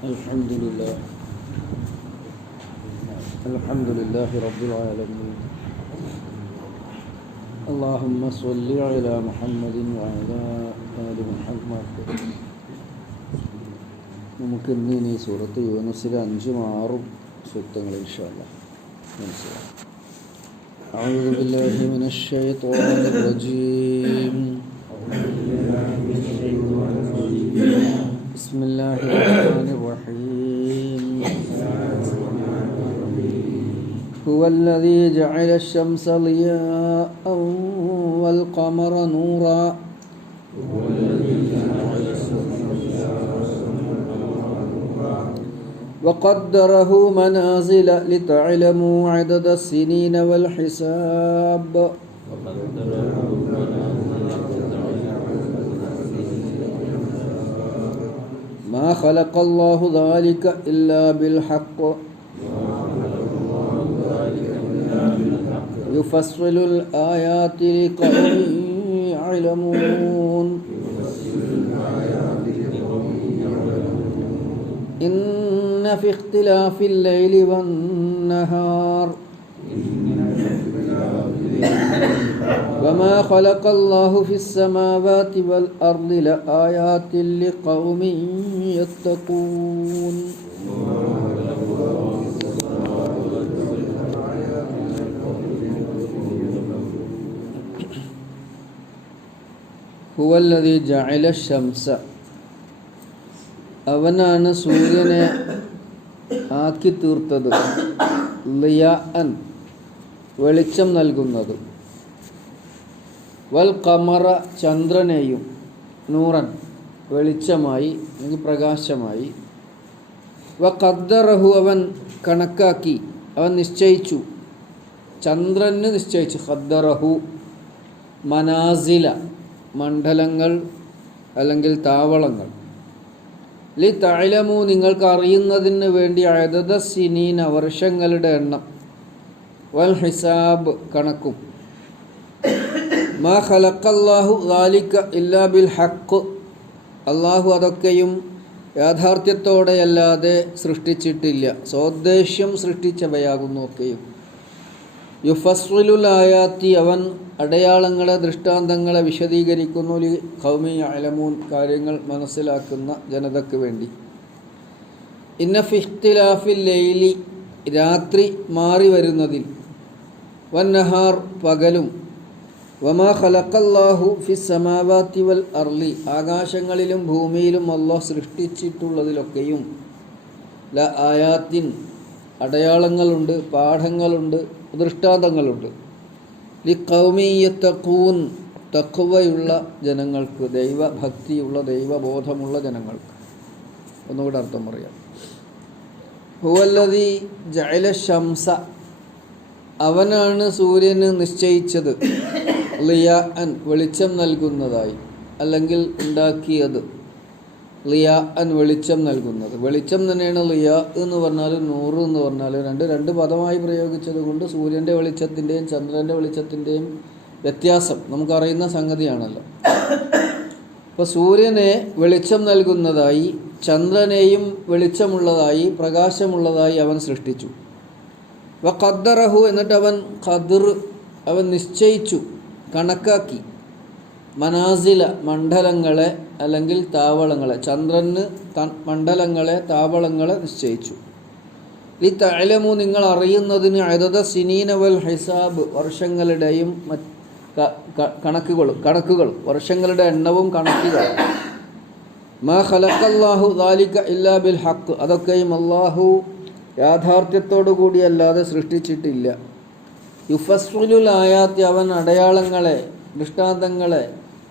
الحمد لله رب العالمين. اللهم صل على محمد وعلى آل محمد. നമുക്ക് ഇന്ന് സൂറത്ത് യൂനുസിലെ 5-6 സൂക്തങ്ങൾ ഇൻഷാ അല്ലാഹ് മനസ്സിലാക്കാം. أعوذ بالله من الشيطان الرجيم. بسم الله الرحمن الرحيم. هو الذي جعل الشمس ضياء والقمر نورا وقدره منازل لتعلموا عدد السنين والحساب. ما خلق الله ذلك إلا بالحق يفصل الآيات لقوم يعلمون. إن في اختلاف الليل والنهار وما خلق الله في السماوات والأرض لآيات لقوم يتقون. هو الذي جعل الشمس, അവനാണ് സൂര്യനെ ആക്കി തീർത്തത്, ളിയാഅൻ വെളിച്ചം നൽകുന്നത്, വൽ ഖമറ ചന്ദ്രനെയും, നൂറൻ വെളിച്ചമായി അല്ലെങ്കിൽ പ്രകാശമായി, വ ഖദ്ദറഹു അവൻ കണക്കാക്കി, അവൻ നിശ്ചയിച്ചു, ചന്ദ്രന് നിശ്ചയിച്ചു, ഖദ്ദറഹു മനാസില മണ്ഡലങ്ങൾ അല്ലെങ്കിൽ താവളങ്ങൾ, ലി തഅലമു നിങ്ങൾക്ക് അറിയുന്നതിന് വേണ്ടി, അദദ സിനീന വർഷങ്ങളുടെ എണ്ണം, വൽ ഹിസാബ് കണക്കും, മാ ഖലഖല്ലാഹു ദാലിക ഇല്ലാ ബിൽ ഹഖ് അള്ളാഹു അതൊക്കെയും യാഥാർത്ഥ്യത്തോടെയല്ലാതെ സൃഷ്ടിച്ചിട്ടില്ല, സ്വോദ്ദേശ്യം സൃഷ്ടിച്ചവയാകുന്നു ഒക്കെയും. യുഫസ്വിലുൽ ആയാത്തി അവൻ അടയാളങ്ങളെ ദൃഷ്ടാന്തങ്ങളെ വിശദീകരിക്കുന്നു, ലി ഖൗമി യഅലമൂൻ കാര്യങ്ങൾ മനസ്സിലാക്കുന്ന ജനതയ്ക്ക് വേണ്ടി. ഇന്ന ഫി ഇഖ്തിലാഫിൽ ലൈലി രാത്രി മാറി വരുന്നതിൽ, വന്നഹാർ പകലും, വമാ ഖലഖല്ലാഹു ഫിസ് സമാവാതി വൽ അർളി ആകാശങ്ങളിലും ഭൂമിയിലും അല്ലാഹ് സൃഷ്ടിച്ചിട്ടുള്ളതിലൊക്കെയും, ല ആയാത്തിൻ അടയാളങ്ങളുണ്ട്, പാഠങ്ങളുണ്ട്, ദൃഷ്ടാന്തങ്ങളുണ്ട്, ലി ഖൗമി യത്തഖൂൻ തഖ്വയുള്ള ജനങ്ങൾക്ക്, ദൈവഭക്തിയുള്ള ദൈവബോധമുള്ള ജനങ്ങൾക്ക്. ഒന്നുകൂടെ അർത്ഥം പറയാം. ഹുവല്ലദീ ജഅല ശംസ അവനാണ് സൂര്യന് നിശ്ചയിച്ചത്, ളിയാഅൻ വെളിച്ചം നൽകുന്നതായി, അല്ലെങ്കിൽ ഉണ്ടാക്കിയത്, ളിയാഅൻ വെളിച്ചം നൽകുന്നത്. വെളിച്ചം തന്നെയാണ് ളിയാ എന്ന് പറഞ്ഞാലും നൂറ് എന്ന് പറഞ്ഞാലും രണ്ട് പദമായി പ്രയോഗിച്ചത് കൊണ്ട് സൂര്യൻ്റെ വെളിച്ചത്തിൻ്റെയും ചന്ദ്രൻ്റെ വെളിച്ചത്തിൻ്റെയും വ്യത്യാസം നമുക്കറിയുന്ന സംഗതിയാണല്ലോ. അപ്പോൾ സൂര്യനെ വെളിച്ചം നൽകുന്നതായി, ചന്ദ്രനെയും വെളിച്ചമുള്ളതായി പ്രകാശമുള്ളതായി അവൻ സൃഷ്ടിച്ചു. വ ഖദ്ദറഹു എന്നിട്ട് അവൻ ഖദ്ർ അവൻ നിശ്ചയിച്ചു, കണക്കാക്കി, മനാസില മണ്ഡലങ്ങളെ അല്ലെങ്കിൽ താവളങ്ങളെ, ചന്ദ്രന് മണ്ഡലങ്ങളെ താവളങ്ങളെ നിശ്ചയിച്ചു. ലി തഅലമു നിങ്ങൾ അറിയുന്നതിന്, അദദ സിനീന വൽ ഹിസാബ് വർഷങ്ങളുടെയും കണക്കുകളും വർഷങ്ങളുടെ എണ്ണവും കണക്കുകളും. മാ ഖലഖല്ലാഹു ദാലിക ഇല്ലാ ബിൽ ഹഖ് അതൊക്കെയും അല്ലാഹു യാഥാർത്ഥ്യത്തോടു കൂടിയല്ലാതെ സൃഷ്ടിച്ചിട്ടില്ല. യുഫസ്വിലുൽ ആയാത്തി അവൻ അടയാളങ്ങളെ ദൃഷ്ടാന്തങ്ങളെ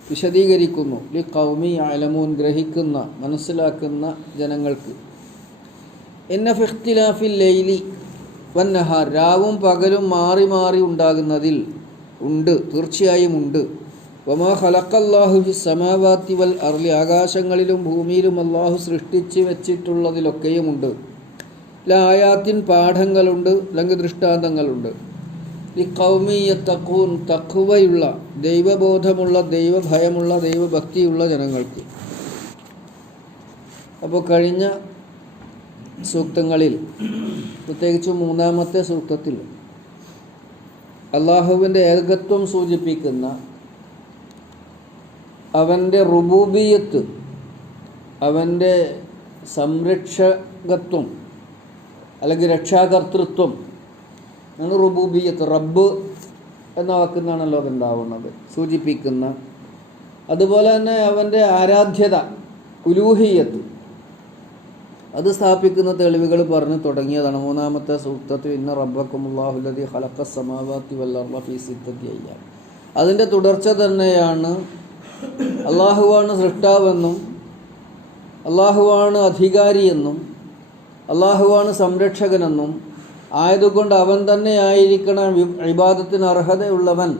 വിശദീകരിക്കുന്നു, ലി ഖൗമി യഅലമൂൻ ഗ്രഹിക്കുന്ന മനസ്സിലാക്കുന്ന ജനങ്ങൾക്ക്. ഇന്ന ഫി ഇഖ്തിലാഫിൽ ലൈലി വന്നഹാർ രാവും പകലും മാറി മാറി ഉണ്ടാകുന്നതിൽ ഉണ്ട്, തീർച്ചയായും ഉണ്ട്. വമാ ഖലഖല്ലാഹു ഫിസ് സമാവാതി വൽ അർളി ആകാശങ്ങളിലും ഭൂമിയിലും അല്ലാഹു സൃഷ്ടിച്ച് വെച്ചിട്ടുള്ളതിലൊക്കെയുമുണ്ട്, ലായാത്തിൻ പാഠങ്ങളുണ്ട് അല്ലെങ്കിൽ ദൃഷ്ടാന്തങ്ങളുണ്ട്, ലി ഖൗമി യത്തഖൂൻ തഖ്വയുള്ള ദൈവബോധമുള്ള ദൈവഭയമുള്ള ദൈവഭക്തിയുള്ള ജനങ്ങൾക്ക്. അപ്പോൾ കഴിഞ്ഞ സൂക്തങ്ങളിൽ, പ്രത്യേകിച്ച് മൂന്നാമത്തെ സൂക്തത്തിൽ അള്ളാഹുവിൻ്റെ ഏകത്വം സൂചിപ്പിക്കുന്ന അവൻ്റെ റുബൂബിയത്ത്, അവൻ്റെ സംരക്ഷകത്വം അല്ലെങ്കിൽ രക്ഷാകർത്തൃത്വം, അങ്ങനെ റുബൂബിയത്ത്, റബ്ബ് എന്ന വാക്കുന്നാണല്ലോ അതുണ്ടാവുന്നത്, സൂചിപ്പിക്കുന്ന, അതുപോലെ തന്നെ അവൻ്റെ ആരാധ്യത, ഉലൂഹിയത്ത്, അത് സ്ഥാപിക്കുന്ന തെളിവുകൾ പറഞ്ഞു തുടങ്ങിയതാണ് മൂന്നാമത്തെ സൂക്തത്തിൽ. ഇന്ന റബ്ബക്കുമുല്ലാഹുല്ലദീ ഖലഖസ് സമാവാതി വൽ അർള ഫീ സിത്തത്തി അയ്യാം. അതിൻ്റെ തുടർച്ച തന്നെയാണ് അള്ളാഹുവാണ് സൃഷ്ടാവെന്നും അള്ളാഹുവാണ് അധികാരിയെന്നും അള്ളാഹുവാണ് സംരക്ഷകനെന്നും ആയതുകൊണ്ട് അവൻ തന്നെ ആയിരിക്കണം ഇബാദത്തിന് അർഹതയുള്ളവൻ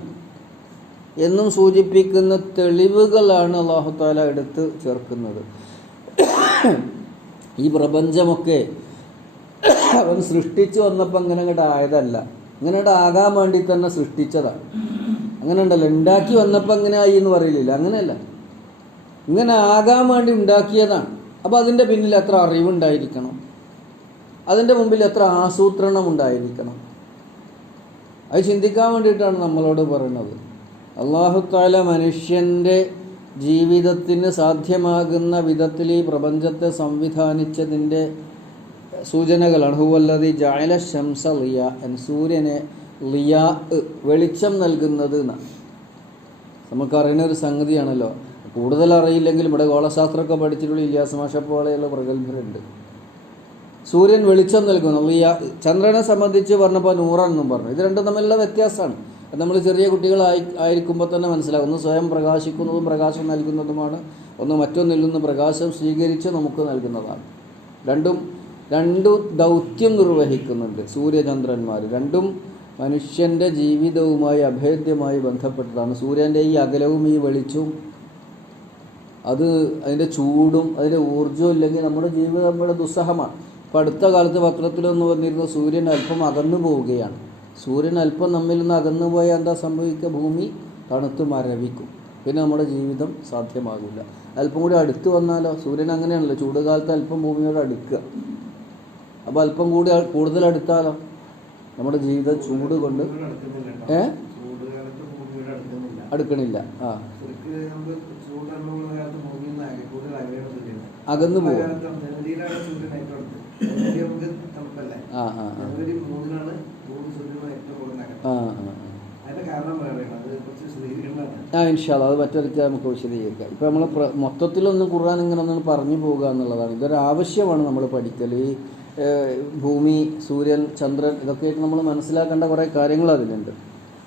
എന്നും സൂചിപ്പിക്കുന്ന തെളിവുകളാണ് അല്ലാഹു തആല എടുത്ത് ചേർക്കുന്നത്. ഈ പ്രപഞ്ചമൊക്കെ അവൻ സൃഷ്ടിച്ചു വന്നപ്പോൾ അങ്ങനെ അങ്ങോട്ട് ആയതല്ല, ഇങ്ങനെ അങ്ങോട്ട് ആകാൻ വേണ്ടി തന്നെ സൃഷ്ടിച്ചതാണ്. അങ്ങനെ ഉണ്ടല്ലോ, ഉണ്ടാക്കി വന്നപ്പോൾ അങ്ങനെ ആയി എന്ന് പറയില്ല, അങ്ങനെയല്ല, ഇങ്ങനെ ആകാൻ വേണ്ടി ഉണ്ടാക്കിയതാണ്. അപ്പോൾ അതിൻ്റെ പിന്നിൽ എത്ര അറിവുണ്ടായിരിക്കണം, അതിൻ്റെ മുമ്പിൽ എത്ര ആസൂത്രണം ഉണ്ടായിരിക്കണം, അത് ചിന്തിക്കാൻ വേണ്ടിയിട്ടാണ് നമ്മളോട് പറയുന്നത്. അല്ലാഹു തആല മനുഷ്യൻ്റെ ജീവിതത്തിന് സാധ്യമാകുന്ന വിധത്തിൽ ഈ പ്രപഞ്ചത്തെ സംവിധാനിച്ചതിൻ്റെ സൂചനകളാണ്. ഹുവല്ലദീ ജഅല ശംസ ളിയാഅൻ, സൂര്യനെ ളിയാ, വെളിച്ചം നൽകുന്നത് എന്നാണ്. നമുക്കറിയുന്ന ഒരു സംഗതിയാണല്ലോ. കൂടുതൽ അറിയില്ലെങ്കിലും ഇവിടെ ഗോളശാസ്ത്രമൊക്കെ പഠിച്ചിട്ടുള്ള ഇല്യാസ് മാഷ പോലെയുള്ള പ്രഗത്ഭരുണ്ട്. സൂര്യൻ വെളിച്ചം നൽകുന്നു, ളിയാ. ചന്ദ്രനെ സംബന്ധിച്ച് പറഞ്ഞപ്പോൾ നൂറെന്നും പറഞ്ഞു. ഇത് രണ്ടും തമ്മിലുള്ള വ്യത്യാസമാണ്. നമ്മൾ ചെറിയ കുട്ടികളായിരിക്കുമ്പോൾ തന്നെ മനസ്സിലാകും. ഒന്ന് സ്വയം പ്രകാശിക്കുന്നതും പ്രകാശം നൽകുന്നതുമാണ്, ഒന്ന് മറ്റൊന്നിൽ നിന്ന് പ്രകാശം സ്വീകരിച്ച് നമുക്ക് നൽകുന്നതാണ്. രണ്ടും ദൗത്യം നിർവഹിക്കുന്നുണ്ട് സൂര്യചന്ദ്രന്മാർ. രണ്ടും മനുഷ്യൻ്റെ ജീവിതവുമായി അഭേദ്യമായി ബന്ധപ്പെട്ടതാണ്. സൂര്യൻ്റെ ഈ അകലവും ഈ വെളിച്ചവും, അത് അതിൻ്റെ ചൂടും അതിൻ്റെ ഊർജ്ജവും ഇല്ലെങ്കിൽ നമ്മുടെ ജീവിതം നമ്മുടെ ദുസ്സഹമാണ്. ഇപ്പോൾ അടുത്ത കാലത്ത് പത്രത്തിലൊന്ന് വന്നിരുന്നു, സൂര്യൻ അല്പം അകന്നു പോവുകയാണ്. സൂര്യൻ അല്പം നമ്മിൽ നിന്ന് അകന്നു പോയാൽ എന്താ സംഭവിക്കുക? ഭൂമി തണുത്ത് മരവിക്കും, പിന്നെ നമ്മുടെ ജീവിതം സാധ്യമാകില്ല. അല്പം കൂടി അടുത്ത് വന്നാലോ? സൂര്യൻ അങ്ങനെയാണല്ലോ, ചൂടുകാലത്ത് അല്പം ഭൂമിയോട് അടുക്കുക. അപ്പോൾ അല്പം കൂടി കൂടുതൽ അടുത്താലോ നമ്മുടെ ജീവിതം ചൂട് കൊണ്ട് അടുക്കണില്ല. അകന്നു പോകും. ഇൻഷാ അല്ലാഹ് അത് മറ്റൊരിക്കൽ നമുക്ക് വിശദീകരിക്കാം. ഇപ്പം നമ്മൾ മൊത്തത്തിലൊന്നും ഖുർആൻ ഇങ്ങനെ ഒന്നും പറഞ്ഞു പോകുക എന്നുള്ളതാണ്. ഇതൊരാവശ്യമാണ് നമ്മൾ പഠിക്കൽ. ഈ ഭൂമി, സൂര്യൻ, ചന്ദ്രൻ, ഇതൊക്കെ നമ്മൾ മനസ്സിലാക്കേണ്ട കുറേ കാര്യങ്ങൾ അതിലുണ്ട്.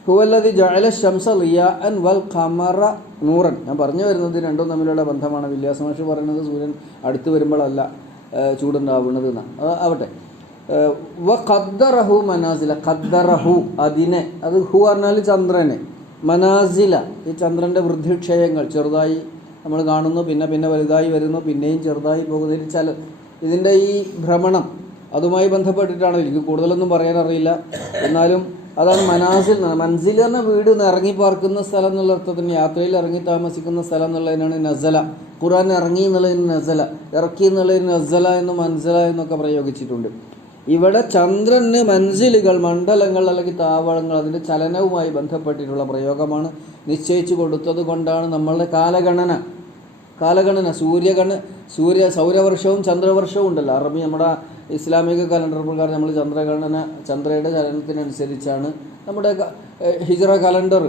ഹുവല്ലദീ ജഅല ശംസ ളിയാഅൻ വൽ ഖമറ നൂറൻ. ഞാൻ പറഞ്ഞു വരുന്നത് രണ്ടും തമ്മിലുള്ള ബന്ധമാണ്. വില്യാസമാഷ് പറയുന്നത് സൂര്യൻ അടുത്ത് വരുമ്പോഴല്ല ചൂടുണ്ടാവുന്നത് എന്നാണ്. ആവട്ടെ. വ ഖദ്ദറഹു മനാസില, ഖദ്ദറഹു അതിനെ, അത് ഹു പറഞ്ഞാൽ ചന്ദ്രനെ, മനാസില ഈ ചന്ദ്രൻ്റെ വൃദ്ധിക്ഷയങ്ങൾ, ചെറുതായി നമ്മൾ കാണുന്നു, പിന്നെ വലുതായി വരുന്നു, പിന്നെയും ചെറുതായി പോകുന്ന ഇതിൻ്റെ ഈ ഭ്രമണം അതുമായി ബന്ധപ്പെട്ടിട്ടാണ്. എനിക്ക് കൂടുതലൊന്നും പറയാൻ അറിയില്ല, എന്നാലും അതാണ് മനാസിൽ. മൻസിൽ എന്ന വീട് ഇറങ്ങി പാർക്കുന്ന സ്ഥലം എന്നുള്ള അർത്ഥത്തിന്, യാത്രയിൽ ഇറങ്ങി താമസിക്കുന്ന സ്ഥലം എന്നുള്ളതിനാണ് നസല. ഖുർആൻ ഇറങ്ങി എന്നുള്ളതിന് നസല, ഇറക്കി എന്നുള്ളതിന് നസല എന്നും മൻസല എന്നൊക്കെ പ്രയോഗിച്ചിട്ടുണ്ട്. ഇവിടെ ചന്ദ്രന് മൻസിലുകൾ, മണ്ഡലങ്ങൾ അല്ലെങ്കിൽ താവളങ്ങൾ, അതിൻ്റെ ചലനവുമായി ബന്ധപ്പെട്ടിട്ടുള്ള പ്രയോഗമാണ് നിശ്ചയിച്ചു കൊടുത്തത് കൊണ്ടാണ് നമ്മളുടെ കാലഗണന സൗരവർഷവും ചന്ദ്രവർഷവും ഉണ്ടല്ലോ. അറബി നമ്മുടെ ഇസ്ലാമിക കലണ്ടർ പ്രകാരം നമ്മൾ ചന്ദ്രയുടെ ചലനത്തിനനുസരിച്ചാണ് നമ്മുടെ ഹിജ്റ കലണ്ടർ.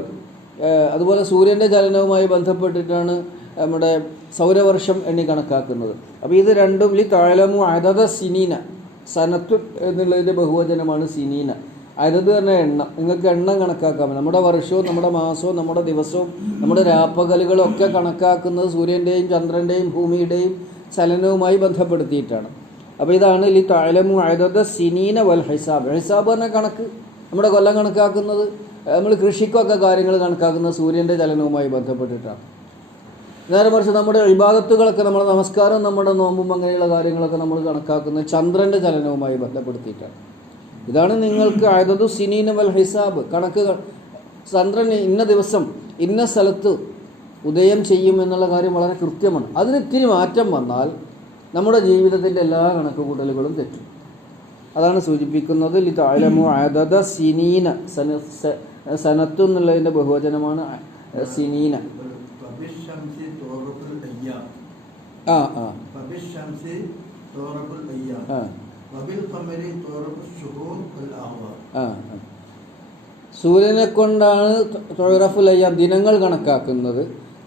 അതുപോലെ സൂര്യൻ്റെ ചലനവുമായി ബന്ധപ്പെട്ടിട്ടാണ് നമ്മുടെ സൗരവർഷം എണ്ണി കണക്കാക്കുന്നത്. അപ്പോൾ ഇത് രണ്ടും ലി തഅലമു അദദ സിനീന, സനത്ത് എന്നുള്ളതിൻ്റെ ബഹുവചനമാണ് സിനീന. അദദ് പറഞ്ഞ എണ്ണം, നിങ്ങൾക്ക് എണ്ണം കണക്കാക്കാം. നമ്മുടെ വർഷവും നമ്മുടെ മാസവും നമ്മുടെ ദിവസവും നമ്മുടെ രാപ്പകലുകളും ഒക്കെ കണക്കാക്കുന്നത് സൂര്യൻ്റെയും ചന്ദ്രൻ്റെയും ഭൂമിയുടെയും ചലനവുമായി ബന്ധപ്പെടുത്തിയിട്ടാണ്. അപ്പോൾ ഇതാണ് ലി തഅലമു അദദ സിനീന വൽ ഹിസാബ്. ഹിസാബ് പറഞ്ഞ കണക്ക്, നമ്മുടെ കൊല്ലം കണക്കാക്കുന്നത്, നമ്മൾ കൃഷിക്കൊക്കെ കാര്യങ്ങൾ കണക്കാക്കുന്നത് സൂര്യൻ്റെ ചലനവുമായി ബന്ധപ്പെട്ടിട്ടാണ്. നേരെ മറിച്ച് നമ്മുടെ ഇബാദത്തുകളൊക്കെ, നമ്മുടെ നമസ്കാരം, നമ്മുടെ നോമ്പും അങ്ങനെയുള്ള കാര്യങ്ങളൊക്കെ നമ്മൾ കണക്കാക്കുന്നത് ചന്ദ്രൻ്റെ ചലനവുമായി ബന്ധപ്പെടുത്തിയിട്ടാണ്. ഇതാണ് നിങ്ങൾക്ക് അദദു സിനീന വൽ ഹിസാബ്, കണക്കുകൾ. ചന്ദ്രൻ ഇന്ന ദിവസം ഇന്ന സ്ഥലത്ത് ഉദയം ചെയ്യും എന്നുള്ള കാര്യം വളരെ കൃത്യമാണ്. അതിന് ഇത്തിരി മാറ്റം വന്നാൽ നമ്മുടെ ജീവിതത്തിൻ്റെ എല്ലാ കണക്കുകൂട്ടലുകളും തെറ്റും. അതാണ് സൂചിപ്പിക്കുന്നത് ലിതഅലമു അദദ സിനീന, സനത്ത് എന്നുള്ളതിൻ്റെ ബഹുവചനമാണ് സിനീന. സൂര്യനെ കൊണ്ടാണ് തുഴറഫുൽ അയ്യാം ദിനങ്ങൾ കണക്കാക്കുന്നത്,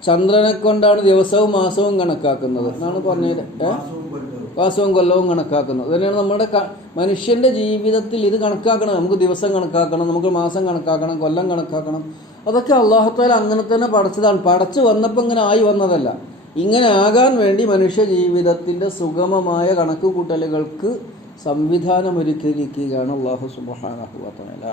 ചന്ദ്രനെ കൊണ്ടാണ് ദിവസവും മാസവും കണക്കാക്കുന്നത് എന്നാണ് പറഞ്ഞത്. മാസവും കൊല്ലവും കണക്കാക്കുന്നത് തന്നെയാണ് നമ്മുടെ മനുഷ്യൻ്റെ ജീവിതത്തിൽ ഇത് കണക്കാക്കണം. നമുക്ക് ദിവസം കണക്കാക്കണം, നമുക്ക് മാസം കണക്കാക്കണം, കൊല്ലം കണക്കാക്കണം. അതൊക്കെ അല്ലാഹു തആല അങ്ങനെ തന്നെ പടച്ചതാണ്. പടച്ചു വന്നപ്പോൾ ഇങ്ങനെ ആയി വന്നതല്ല. ഇങ്ങനെ ആകാൻ വേണ്ടി മനുഷ്യ ജീവിതത്തിൻ്റെ സുഗമമായ കണക്കുകൂട്ടലുകൾക്ക് സംവിധാനമൊരുക്കിയിരിക്കുകയാണ് അല്ലാഹു സുബ്ഹാനഹു വ തആല.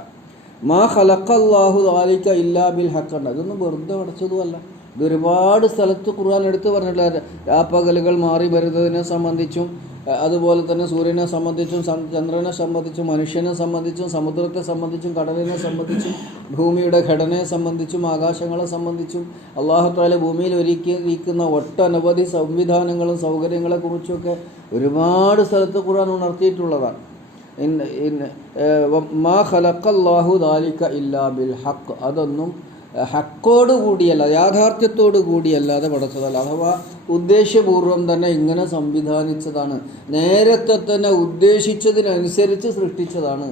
മാ ഖലഖല്ലാഹു ദാലിക ഇല്ലാ ബിൽ ഹഖ്. അതൊന്നും വെറുതെ പടച്ചതുമല്ല. ഇതൊരുപാട് സ്ഥലത്ത് ഖുർആൻ എടുത്ത് പറഞ്ഞിട്ടുള്ള രാപ്പകലുകൾ മാറി വരുന്നതിനെ സംബന്ധിച്ചും, അതുപോലെ തന്നെ സൂര്യനെ സംബന്ധിച്ചും, ചന്ദ്രനെ സംബന്ധിച്ചും, മനുഷ്യനെ സംബന്ധിച്ചും, സമുദ്രത്തെ സംബന്ധിച്ചും, കടലിനെ സംബന്ധിച്ചും, ഭൂമിയുടെ ഘടനയെ സംബന്ധിച്ചും, ആകാശങ്ങളെ സംബന്ധിച്ചും, അല്ലാഹു തആല ഭൂമിയിൽ ഒരുക്കിയിരിക്കുന്ന ഒട്ടനവധി സംവിധാനങ്ങളും സൗകര്യങ്ങളെക്കുറിച്ചൊക്കെ ഒരുപാട് സ്ഥലത്ത് ഖുർആൻ ഉണർത്തിയിട്ടുള്ളതാണ്. മാ ഖലഖല്ലാഹു ദാലിക ഇല്ലാ ബിൽ ഹഖ്. അതൊന്നും ഹക്കോട് കൂടിയല്ല, യാഥാർത്ഥ്യത്തോടു കൂടിയല്ലാതെ പടച്ചതല്ല. അഥവാ ഉദ്ദേശ്യപൂർവം തന്നെ ഇങ്ങനെ സംവിധാനിച്ചതാണ്. നേരത്തെ തന്നെ ഉദ്ദേശിച്ചതിനനുസരിച്ച് സൃഷ്ടിച്ചതാണ്,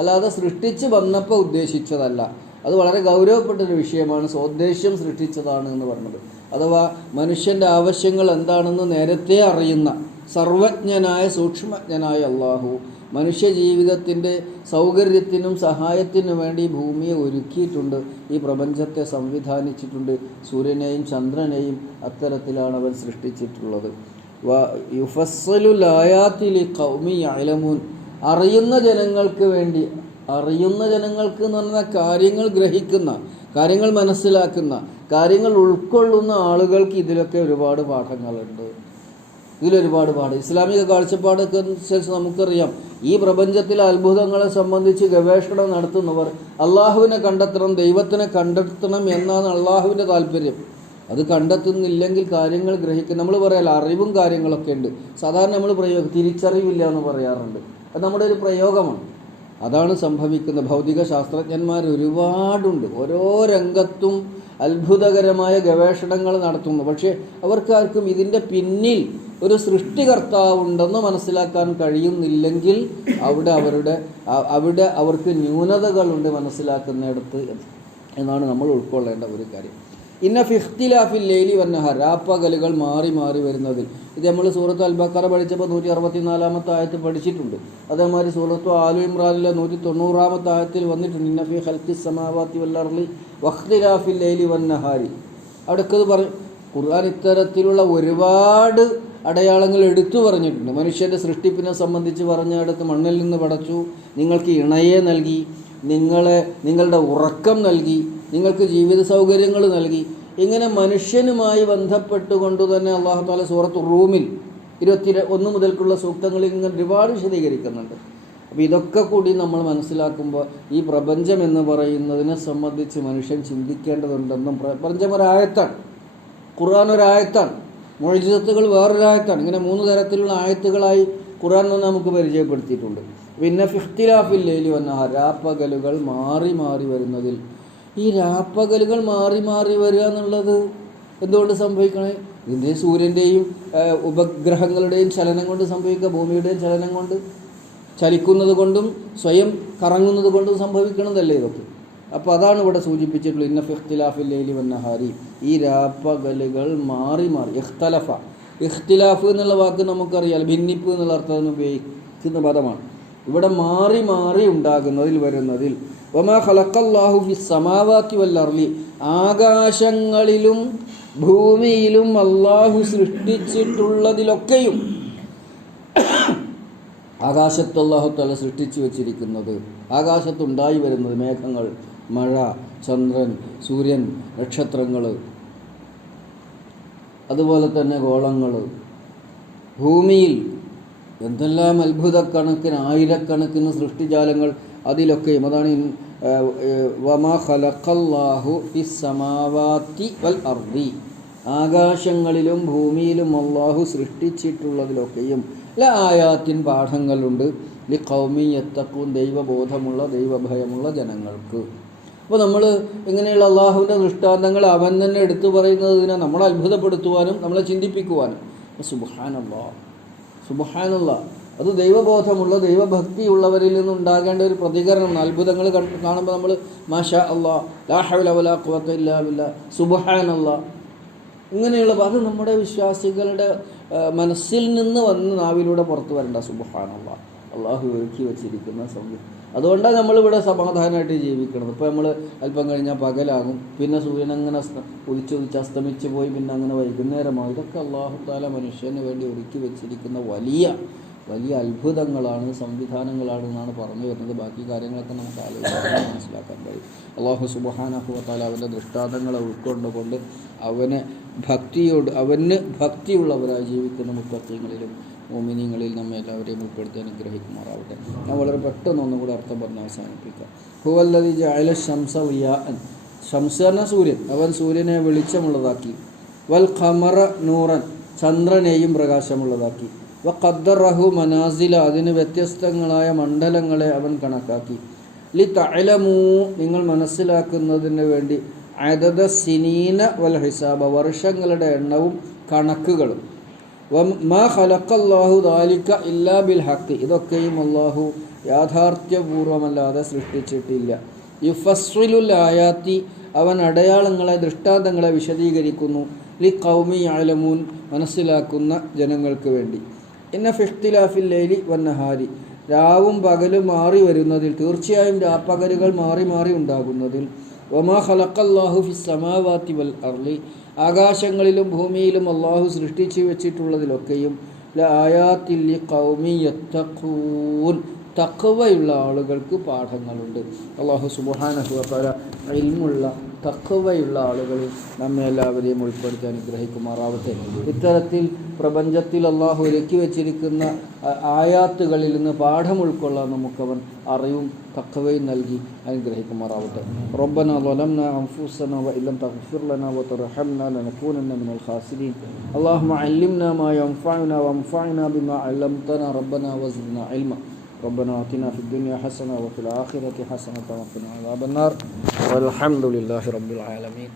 അല്ലാതെ സൃഷ്ടിച്ച് വന്നപ്പോൾ ഉദ്ദേശിച്ചതല്ല. അത് വളരെ ഗൗരവപ്പെട്ടൊരു വിഷയമാണ്. സ്വോദ്ദേശ്യം സൃഷ്ടിച്ചതാണ് എന്ന് പറഞ്ഞത്. അഥവാ മനുഷ്യൻ്റെ ആവശ്യങ്ങൾ എന്താണെന്ന് നേരത്തെ അറിയുന്ന സർവജ്ഞനായ സൂക്ഷ്മജ്ഞനായ അല്ലാഹു മനുഷ്യ ജീവിതത്തിൻ്റെ സൗകര്യത്തിനും സഹായത്തിനും വേണ്ടി ഭൂമിയെ ഒരുക്കിയിട്ടുണ്ട്. ഈ പ്രപഞ്ചത്തെ സംവിധാനിച്ചിട്ടുണ്ട്. സൂര്യനെയും ചന്ദ്രനെയും അത്തരത്തിലാണ് അവൻ സൃഷ്ടിച്ചിട്ടുള്ളത്. യുഫസ്സലുൽ ആയാതി ലിഖൗമി യഅലമൂൻ. അറിയുന്ന ജനങ്ങൾക്ക് വേണ്ടി, അറിയുന്ന ജനങ്ങൾക്ക് എന്ന് പറഞ്ഞാൽ കാര്യങ്ങൾ ഗ്രഹിക്കുന്ന, കാര്യങ്ങൾ മനസ്സിലാക്കുന്ന, കാര്യങ്ങൾ ഉൾക്കൊള്ളുന്ന ആളുകൾക്ക് ഇതിലൊക്കെ ഒരുപാട് പാഠങ്ങളുണ്ട്. ഇതിലൊരുപാട് പാഠം ഇസ്ലാമിക കാഴ്ചപ്പാടൊക്കെ അനുസരിച്ച് നമുക്കറിയാം. ഈ പ്രപഞ്ചത്തിലെ അത്ഭുതങ്ങളെ സംബന്ധിച്ച് ഗവേഷണം നടത്തുന്നവർ അള്ളാഹുവിനെ കണ്ടെത്തണം, ദൈവത്തിനെ കണ്ടെത്തണം എന്നാണ് അള്ളാഹുവിൻ്റെ താല്പര്യം. അത് കണ്ടെത്തുന്നില്ലെങ്കിൽ കാര്യങ്ങൾ ഗ്രഹിക്കും. നമ്മൾ പറയാമല്ലോ അറിവും കാര്യങ്ങളൊക്കെ ഉണ്ട്. സാധാരണ നമ്മൾ തിരിച്ചറിവില്ല എന്ന് പറയാറുണ്ട്. അത് നമ്മുടെ ഒരു പ്രയോഗമാണ്. അതാണ് സംഭവിക്കുന്നത്. ഭൗതിക ശാസ്ത്രജ്ഞന്മാർ ഒരുപാടുണ്ട്. ഓരോ രംഗത്തും അത്ഭുതകരമായ ഗവേഷണങ്ങൾ നടത്തുന്നു. പക്ഷേ അവർക്കാർക്കും ഇതിൻ്റെ പിന്നിൽ ഒരു സൃഷ്ടികർത്താവുണ്ടെന്ന് മനസ്സിലാക്കാൻ കഴിയുന്നില്ലെങ്കിൽ അവിടെ അവർക്ക് ന്യൂനതകളുണ്ട് മനസ്സിലാക്കുന്നിടത്ത് എന്നാണ് നമ്മൾ ഉൾക്കൊള്ളേണ്ട ഒരു കാര്യം. ഇന്ന ഫിഖ്തിലാഫിൽ ലൈലി വന്നഹാർ. രാപ്പകലുകൾ മാറി മാറി വരുന്നതിൽ. ഇത് നമ്മൾ സൂറത്ത് അൽ ബഖറ പഠിച്ചപ്പോൾ 164-ാമത്തെ ആയത്ത് പഠിച്ചിട്ടുണ്ട്. അതേമാതിരി സൂറത്ത് ആലു ഇമ്രാനിലെ 190-ാമത്തെ ആയത്തിൽ വന്നിട്ടുണ്ട്. ഇന്ന ഫീ ഖൽഖിസ് സമാവാതി വൽ അർളി വഖ്തിലാഫിൽ ലൈലി വന്നഹാരി. അവിടെയൊക്കെ ഇത് പറയും. ഖുർആൻ ഇത്തരത്തിലുള്ള ഒരുപാട് അടയാളങ്ങൾ എടുത്തു പറഞ്ഞിട്ടുണ്ട്. മനുഷ്യൻ്റെ സൃഷ്ടിപ്പിനെ സംബന്ധിച്ച് പറഞ്ഞിടത്ത് മണ്ണിൽ നിന്ന് പടച്ചു, നിങ്ങൾക്ക് ഇണയെ നൽകി, നിങ്ങളുടെ ഉറക്കം നൽകി, നിങ്ങൾക്ക് ജീവിത സൗകര്യങ്ങൾ നൽകി. ഇങ്ങനെ മനുഷ്യനുമായി ബന്ധപ്പെട്ടുകൊണ്ട് തന്നെ അല്ലാഹു തആല സൂറത്ത് റൂമിൽ 21 മുതൽക്കുള്ള സൂക്തങ്ങളിൽ ഇങ്ങനെ ഒരുപാട് വിശദീകരിക്കുന്നുണ്ട്. അപ്പോൾ ഇതൊക്കെ കൂടി നമ്മൾ മനസ്സിലാക്കുമ്പോൾ ഈ പ്രപഞ്ചം എന്ന് പറയുന്നതിനെ സംബന്ധിച്ച് മനുഷ്യൻ ചിന്തിക്കേണ്ടതുണ്ടെന്നും. പ്രപഞ്ചം ഒരായത്താണ്, ഖുർആൻ ഒരായത്താണ്, മുഅ്ജിസത്തുകൾ വേറൊരായത്താണ്. ഇങ്ങനെ 3 തരത്തിലുള്ള ആയത്തുകളായി ഖുർആൻ തന്നെ നമുക്ക് പരിചയപ്പെടുത്തിയിട്ടുണ്ട്. പിന്നെ ഫിഖ്തിലാഫിൽ ലൈലി വന്നഹാർ. രാപ്പകലുകൾ മാറി മാറി വരുന്നതിൽ. ഈ രാപ്പകലുകൾ മാറി മാറി വരിക എന്നുള്ളത് എന്തുകൊണ്ട് സംഭവിക്കണേ? ഇതിൻ്റെ സൂര്യൻ്റെയും ഉപഗ്രഹങ്ങളുടെയും ചലനം കൊണ്ട് സംഭവിക്കുക, ഭൂമിയുടെയും ചലനം കൊണ്ട്, ചലിക്കുന്നത് കൊണ്ടും സ്വയം കറങ്ങുന്നത് കൊണ്ടും സംഭവിക്കണതല്ലേ ഇതൊക്കെ. അപ്പോൾ അതാണ് ഇവിടെ സൂചിപ്പിച്ചിട്ടുള്ളത്. ഇന്ന ഫിഖ്തിലാഫിൽ ലൈലി വന്നഹാരി. ഈ രാപ്പകലുകൾ മാറി മാറി. ഇഖ്തിലാഫ് എന്നുള്ള വാക്ക് നമുക്കറിയാം, ഭിന്നിപ്പ് എന്നുള്ള അർത്ഥത്തിന് ഉപയോഗിക്കുന്ന പദമാണ്. ഇവിടെ മാറി മാറി ഉണ്ടാകുന്നതിൽ വരുന്നതിൽ. വമാ ഖലഖല്ലാഹു ഫിസ് സമാവാതി വൽ അർളി. ആകാശങ്ങളിലും ഭൂമിയിലും അല്ലാഹു സൃഷ്ടിച്ചിട്ടുള്ളതിലൊക്കെയും, ആകാശത്ത് അല്ലാഹു തആല സൃഷ്ടിച്ചു വച്ചിരിക്കുന്നത്, ആകാശത്തുണ്ടായി വരുന്നത് മേഘങ്ങൾ, മഴ, ചന്ദ്രൻ, സൂര്യൻ, നക്ഷത്രങ്ങൾ, അതുപോലെ തന്നെ ഗോളങ്ങൾ, ഭൂമിയിൽ എന്തെല്ലാം അത്ഭുതക്കണക്കിന് ആയിരക്കണക്കിന് സൃഷ്ടിജാലങ്ങൾ അതിലൊക്കെയും. അതാണ് വമാ ഖലഖല്ലാഹു ഫിസ് സമാവാതി വൽ അർളി. ആകാശങ്ങളിലും ഭൂമിയിലും അള്ളാഹു സൃഷ്ടിച്ചിട്ടുള്ളതിലൊക്കെയും ലആയാത്തിൻ പാഠങ്ങളുണ്ട് ലിഖൗമി യത്തഖൂൻ ദൈവബോധമുള്ള ദൈവഭയമുള്ള ജനങ്ങൾക്ക്. അപ്പോൾ നമ്മൾ ഇങ്ങനെയുള്ള അള്ളാഹുവിൻ്റെ ദൃഷ്ടാന്തങ്ങൾ അവൻ തന്നെ എടുത്തു പറയുന്നതിനെ നമ്മളെ അത്ഭുതപ്പെടുത്തുവാനും നമ്മളെ ചിന്തിപ്പിക്കുവാനും. സുബ്ഹാനല്ലാഹ് സുബ്ഹാനല്ലാഹ്, അത് ദൈവബോധമുള്ള ദൈവഭക്തിയുള്ളവരിൽ നിന്നുണ്ടാകേണ്ട ഒരു പ്രതികരണം. അത്ഭുതങ്ങൾ കാണുമ്പോൾ നമ്മൾ മാഷാ അല്ലാഹ്, ലാ ഹൗല വലാ ഖുവത ഇല്ലാ ബില്ലാഹ്, സുബ്ഹാനല്ലാഹ്, ഇങ്ങനെയുള്ള അത് നമ്മുടെ വിശ്വാസികളുടെ മനസ്സിൽ നിന്ന് വന്ന് നാവിലൂടെ പുറത്തു വരേണ്ട സുബ്ഹാനല്ലാഹ്, അള്ളാഹു ഒരുക്കി വച്ചിരിക്കുന്ന സംഗതി. അതുകൊണ്ടാണ് നമ്മളിവിടെ സമാധാനമായിട്ട് ജീവിക്കുന്നത്. ഇപ്പോൾ നമ്മൾ അല്പം കഴിഞ്ഞാൽ പകലാകും, പിന്നെ സൂര്യൻ അങ്ങനെ ഉദിച്ച് അസ്തമിച്ച് പോയി, പിന്നെ അങ്ങനെ വൈകുന്നേരമാകും. ഇതൊക്കെ അള്ളാഹു തആല മനുഷ്യന് വേണ്ടി ഒരുക്കി വെച്ചിരിക്കുന്ന വലിയ വലിയ അത്ഭുതങ്ങളാണ്, സംവിധാനങ്ങളാണ് എന്നാണ് പറഞ്ഞു വരുന്നത്. ബാക്കി കാര്യങ്ങളൊക്കെ നമുക്ക് ആലോചിക്കാൻ മനസ്സിലാക്കാൻ കഴിയും. അള്ളാഹു സുബ്ഹാനഹു വ തആല അവൻ്റെ ദൃഷ്ടാന്തങ്ങളെ ഉൾക്കൊണ്ടുകൊണ്ട് അവന് ഭക്തിയുള്ളവരായി ജീവിക്കുന്ന മുത്തഖീങ്ങളിലും മുഅ്മിനീങ്ങളിൽ നമ്മെ എല്ലാവരെയും ഉൾപ്പെടുത്തി അനുഗ്രഹിക്കുമാറാവട്ടെ. ഞാൻ വളരെ പെട്ടെന്ന് ഒന്നും കൂടി അർത്ഥം പറഞ്ഞ് അവസാനിപ്പിക്കാം. ഹുവല്ലദീ ജഅല ശംസ വിയാഅൻ, ശംസ് എന്ന സൂര്യൻ, അവൻ സൂര്യനെ വെളിച്ചമുള്ളതാക്കി. വൽ ഖമറ നൂറൻ, ചന്ദ്രനെയും പ്രകാശമുള്ളതാക്കി. വ ഖദ്ദറഹു മനാസില, അതിന് വ്യത്യസ്തങ്ങളായ മണ്ഡലങ്ങളെ അവൻ കണക്കാക്കി. ലി തഅലമൂ, നിങ്ങൾ മനസ്സിലാക്കുന്നതിന് വേണ്ടി. അദദ സിനീന വൽ ഹിസാബ, വർഷങ്ങളുടെ എണ്ണവും കണക്കുകളും. മാ ഖലഖല്ലാഹു ദാലിക ഇല്ലാ ബിൽ ഹഖ്, ഇതൊക്കെയും അല്ലാഹു യാഥാർത്ഥ്യപൂർവമല്ലാതെ സൃഷ്ടിച്ചിട്ടില്ല. യുഫസ്സിലുൽ ആയാത്തി, അവൻ അടയാളങ്ങളെ ദൃഷ്ടാന്തങ്ങളെ വിശദീകരിക്കുന്നു. ലി ഖൗമി യഅലമൂൻ, മനസ്സിലാക്കുന്ന ജനങ്ങൾക്ക് വേണ്ടി. ഇന്ന ഫിഖ്തിലാഫിൽ ലൈലി വന്നഹാരി, രാവും പകലും മാറി വരുന്നതിൽ, തീർച്ചയായും രാപ്പകലുകൾ മാറി മാറി ഉണ്ടാകുന്നതിൽ. വമാ ഖലഖല്ലാഹു ഫിസ് സമാവാതി വൽ അർളി, ആകാശങ്ങളിലും ഭൂമിയിലും അള്ളാഹു സൃഷ്ടിച്ചു വെച്ചിട്ടുള്ളതിലൊക്കെയും ലആയാത്തിൽ ലിഖൗമി യത്തഖൂൻ, തഖ്വയുള്ള ആളുകൾക്ക് പാഠങ്ങളുണ്ട്. അള്ളാഹു സുബ്ഹാനഹു വ തആല ഇൽമുള്ള തഖ്വയുള്ള ആളുകളിൽ നമ്മെ എല്ലാവരെയും ഉൾപ്പെടുത്തി അനുഗ്രഹിക്കുമാറാവട്ടെ. ഇത്തരത്തിൽ പ്രപഞ്ചത്തിൽ അള്ളാഹു ഒരുക്കി വച്ചിരിക്കുന്ന ആയാത്തുകളിൽ നിന്ന് പാഠം ഉൾക്കൊള്ളാൻ നമുക്കവൻ അറിവും തഖ്വയും നൽകി അനുഗ്രഹിക്കുമാറാവട്ടെ. റബ്ബനാ ളലംനാ അൻഫുസനാ വഇല്ലം തഗ്ഫിർ ലനാ വതർഹംനാ ലനകൂനന്ന മിനൽ ഖാസിരീൻ. അല്ലാഹുമ്മ അല്ലിംനാ മാ യൻഫഉനാ വൻഫഅനാ ബിമാ അല്ലംതനാ റബ്ബനാ വസിദ്നാ ഇൽമാ. ربنا آتنا في الدنيا حسنة وفي الآخرة حسنة وقنا عذاب النار والحمد لله رب العالمين.